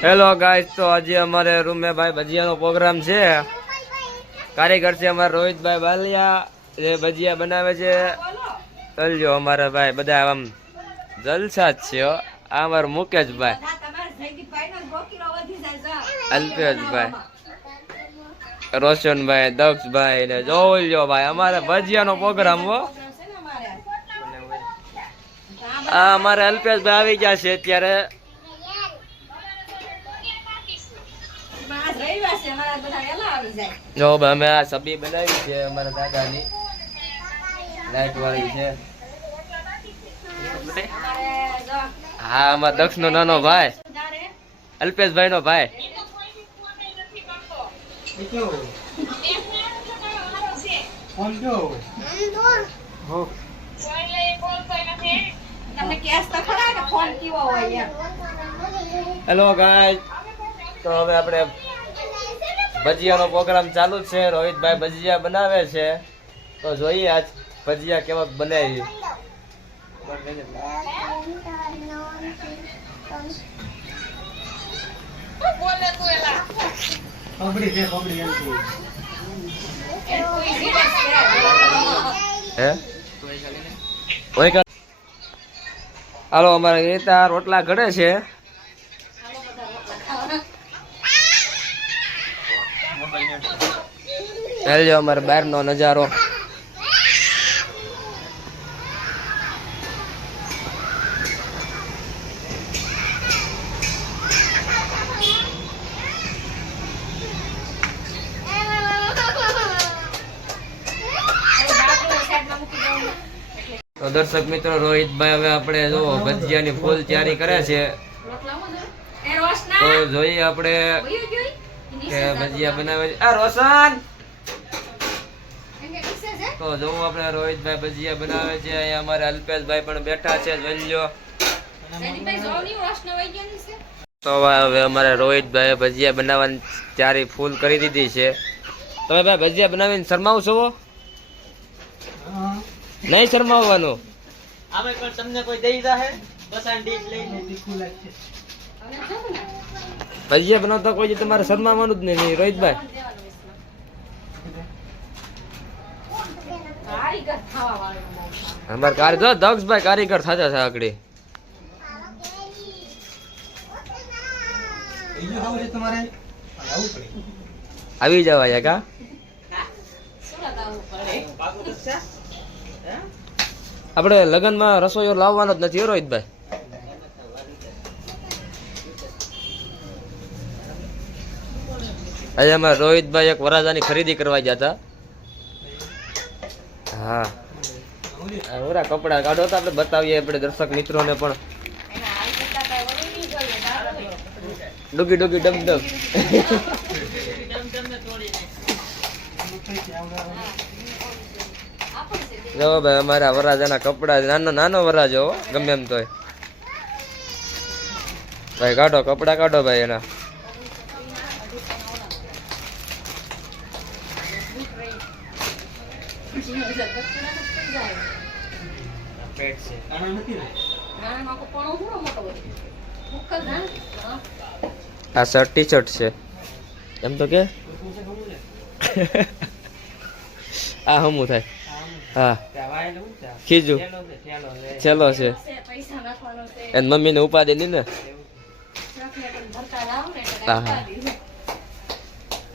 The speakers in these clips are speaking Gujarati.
હેલો ગાઈસ, તો આજે અમારે રૂમ में भाई भजिया प्रोग्राम છે। કારીગર છે અમારા રોહિતભાઈ બાલિયા, જે ભજીયા બનાવે છે। ચલજો અમારા ભાઈ બધા આમ જલસા જ છે। આ અમારા મુકેશભાઈ, અલ્પેશભાઈ, રોશનભાઈ, દક્ષભાઈ ને જોજો ભાઈ અમારે ભજીયાનો પ્રોગ્રામ હો। આ અમારે અલ્પેશભાઈ આવી ગયા છે અત્યારે। જો અમે આ સબ્જી બનાવી છે અમારા દાદાની, લાઈટ વાળી છે। હા, અમારા દક્ષ નો નાનો ભાઈ, અલ્પેશભાઈ નો ભાઈ। હેલો ગાઈસ, તો હવે આપણે ભજીયાનો પ્રોગ્રામ ચાલુ છે। રોહિતભાઈ ભજીયા બનાવે છે, તો જોઈએ આજ ભજીયા કેવા બનાવી। હાલો, અમારા ગીતા રોટલા ઘડે છે। હેલો, અમારે બહાર નો નજારો। તો દર્શક મિત્રો, રોહિતભાઈ હવે આપણે જો ભજીયાની ફૂલ તૈયારી કરે છે, તો જોઈએ આપણે કે ભજીયા બનાવે છે। આ રોશન, તો જોવું આપણે રોહિતભાઈ ભજીયા બનાવે છે। અહીંયા અમારે અલ્પેશભાઈ પણ બેઠા છે, જોઈ લો। તો હવે અમારે રોહિતભાઈ ભજીયા બનાવવાની તૈયારી ફૂલ કરી દીધી છે। તમે ભાઈ ભજીયા બનાવીને શરમાવ છો? નહીં શરમાવવાનું। આમે પણ તમને કોઈ દઈ જાહે બસાન ડીશ લઈને ભજીયા બનાવતા કોઈ તમારે શરમાવવાનું જ નહીં રોહિતભાઈ। અમારે કારીગર દક્ષભાઈ કારીગર થતા છે આગળ। આવી જવાય કા? આપણે લગનમાં રસોઈયો લાવવાનો જ નથી રોહિતભાઈ। આજે અમે રોહિતભાઈ એક વરાજાની ખરીદી કરવા ગયા હતા। હા, ઓરા કપડા કાઢો તો આપણે બતાવીએ આપણે દર્શક મિત્રોને પણ। ડુગી ડુગી ડમ ડમ જો ભાઈ અમારા વરાજાના કપડા, નાનો નાનો વરાજો ગમે એમ તોય ભાઈ કાઢો કપડા કાઢો ભાઈ એના। આ શર્ટ ટી શર્ટ છે એમ તો કે આ હમું થાય। હા, ખીજું છેલ્લો છે એને મમ્મી ને ઉપાધિ ની ને। હા હા,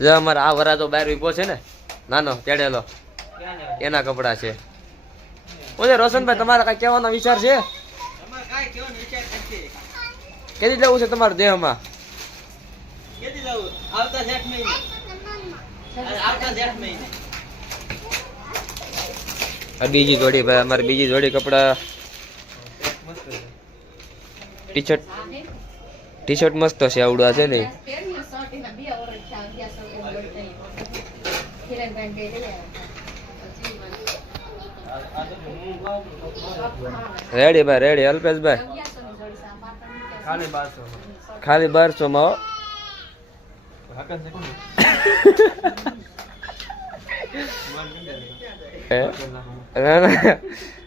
જો અમારે આ વરાજો બહાર ઉભો છે ને, નાનો તેડેલો, એના કપડા છે। ઓલે રોશનભાઈ, તમારે કઈ કહેવાનો વિચાર છે? કેદી જવું છે તમારા દેહમાં? બીજી જોડી ભાઈ, અમારી બીજી જોડી કપડા ટી શર્ટ મસ્ત છે, આવડું છે ને। રેડી ભાઈ, રેડી અલ્પેશભાઈ, ખાલી 1200 માં।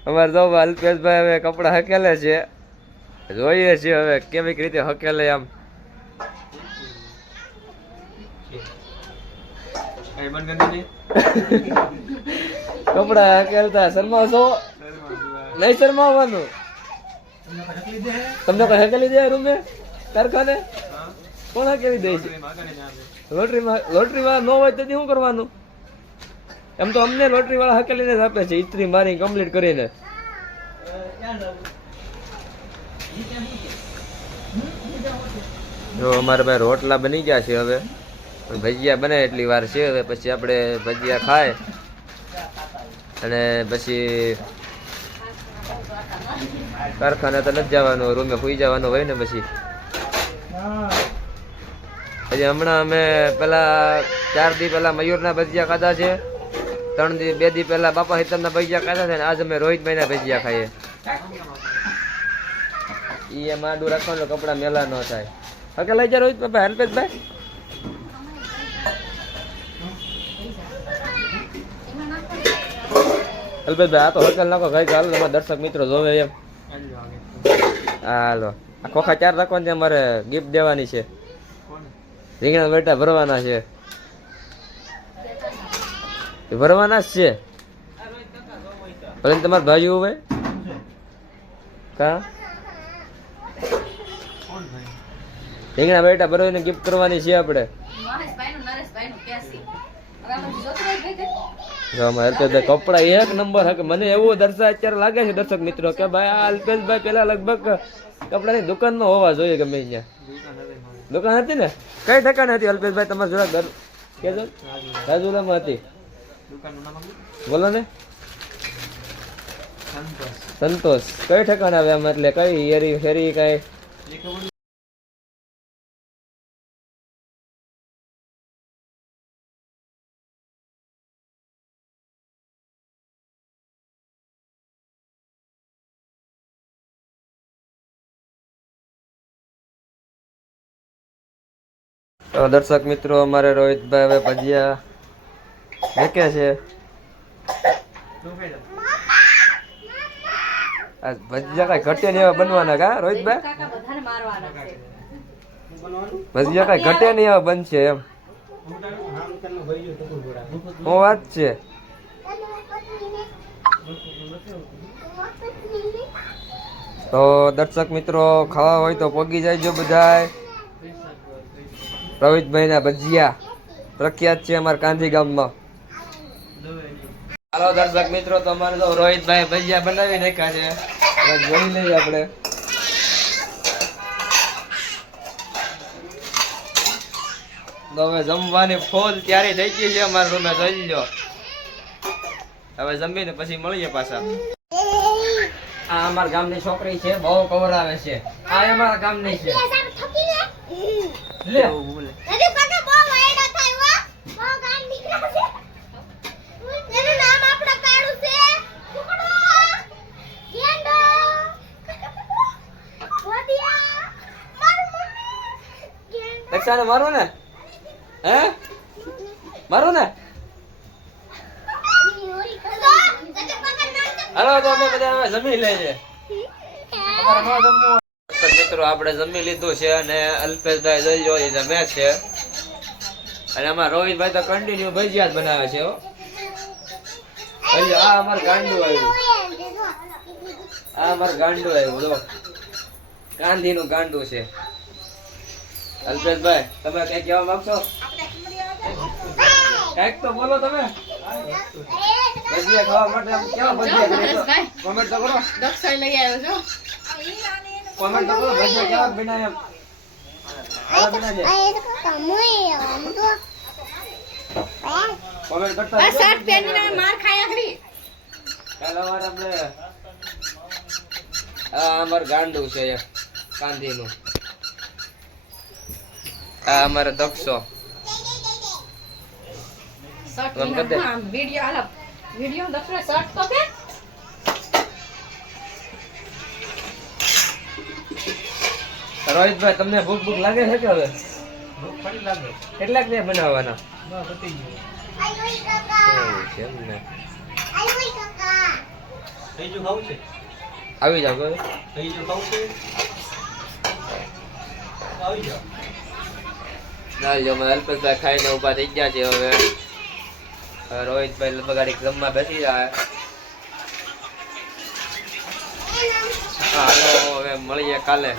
અમારે તો અલ્પેશભાઈ હવે કપડા હકેલે છે, જોઈએ છીએ હવે કેવી રીતે હકેલે। આમ કપડા હકેલતા શરમાશો નહીં શરમાવાનું. તમને કોઈ હકેલી દે રૂમે કારખાને? કોણ હકેલી દે છે? લોટરી વાળા ન હોય તો શું કરવાનું? એમ તો અમને લોટરી વાળા હકેલીને જ આપે છે, ઇસ્ત્રી મારી કમ્પ્લીટ કરીને. જો અમારે ભાઈ રોટલા બની ગયા છે, હવે ભજીયા બને એટલી વાર છે. હવે પછી આપણે ભજીયા ખાય અને પછી કારખાને તો નથી જવાનું, રૂમે સુઈ જવાનું હોય ને. પછી હજી હમણાં અમે પેલા 4 દી પહેલા મયુરના ભજીયા ખાધા છે, 2 દી પહેલા બાપા હિતમના ભજીયા ખાધા છે, અને આજ અમે રોહિતભાઈના ભજીયા ખાઈએ. ઈ એમ આડું રાખવાનું, કપડા મેલા ન થાય. હકે લઈ જા રોહિત બાપા, હેલ્પેશભાઈ. અલ્પેશભાઈ આ તો હકેલ નાખો ભાઈ, ચાલો તમારા દર્શક મિત્રો જોવે એમ. હાલો આ ખોખા 4 રાખવાની છે, અમારે ગિફ્ટ દેવાની છે. રીંગણા બેટા ભરવાના છે, ભરવાના જ છે. ભલે તમારા ભાઈ હોય કા રીંગણા બેટા ભરવાને ગિફ્ટ કરવાની છે આપણે. કપડા 1 નંબર હકે. મને એવું દર્શા અત્યારે લાગે છે દર્શક મિત્રો કે ભાઈ આ અલ્પેશભાઈ પેલા લગભગ કપડાની દુકાનમાં હોવા જોઈએ. ગમે ત્યાં દુકાન હતી ને, કઈ ઠેકાણે હતી અલ્પેશભાઈ તમારે જરાક ઘર કેજો? રાજુલામાં હતી. બોલો ને. સંતોષ કઈ ઠેકાણે આવે આમ, એટલે કઈ હેરી ફેરી કઈ? તો દર્શક મિત્રો અમારે રોહિતભાઈ હવે ભજીયા મેકે છે. આ ભજીયા કઈ ઘટે નહીં એવા બનવાના કા રોહિતભાઈ? ભજીયા કઈ ઘટે નહીં એવા બનશે એમ. હું વાત છે. તો દર્શક મિત્રો ખાવા હોય તો પોગી જાય બધાય. રોહિતભાઈ ના ભજીયા પ્રખ્યાત છે અમારા કાંધી ગામમાં. હાલો દર્શક મિત્રો, તો અમારે તો રોહિતભાઈ ભજીયા બનાવી નાખ્યા છે, જોઈ લઈએ આપણે. તો હવે જમવાની ફોજ તૈયારી થઈ ગઈ છે અમારા રૂમે, જોઈ લો. હવે જમીને પછી મળીએ પાછા. આ અમારા ગામની છોકરી છે, બહુ કવરાવે છે. આ અમારા ગામની છે. લે બોલે અરે કાકા બહુ વાયડા થાય હો, બહુ ગામ નીકળે છે. એનું નામ આપડા કાળુ છે. કુકડો ગેંડો વડિયા મારું મમ્મી ગેંડો. દક્ષાને મારો ને, હે મારો ને. હાલો તો અમે બધા હવે જમી લેજે. અમારે ન જમવું. મિત્રો આપણે જમી લીધું છે અને અલ્પેશભાઈ જઈ જોઈ જમે છે, અને આમાં રોહિતભાઈ તો કન્ટિન્યુ ભજીયા જ બનાવે છે. આ અમારે ગાંડું આવ્યું, આ અમારે ગાંડું આવ્યું. જો ગાંધી નું ગાંડું છે. અલ્પેશભાઈ તમે કઈ કહેવા માંગશો? કઈક તો બોલો તમે. ભજીયા ખાવા માટે કેવા ભજીયા કોમેન્ટ તો કરો. દક્ષાઈ લઈ આવ્યો છો, કોમેન્ટ તો કરો. ભજીયા કેવા બનાવ્યા? કોમેન્ટ કરતા આ શર્ટ પહેરીને માર ખાયા ખરી. કાલ અમાર આપણે આ અમાર ગાંડું છે કાંધી નું. આ અમારે દક્ષો શર્ટ વિડિયો આલા વિડિયો દક્ષો શર્ટ તો કે રોહિતભાઈ તમને ભૂખ ભૂખ લાગે છે કે હવે? ભૂખ ફરી લાગે. કેટલાક ને બનાવવાના? બસ પતી ગયું. આઈ કાકા કેમ ને આઈ કાકા થઈ જો ખાવું છે? આવી જાવ કોઈ થઈ જો ખાવું છે? આવી જાવ. ના જો મે અલ્પેશભાઈ ખાઈને ઊભા થઈ ગયા છે હવે. રોહિતભાઈ લગભગ ગાડી જમવા બેસી જાય. હાલો હવે મળીએ કાલે.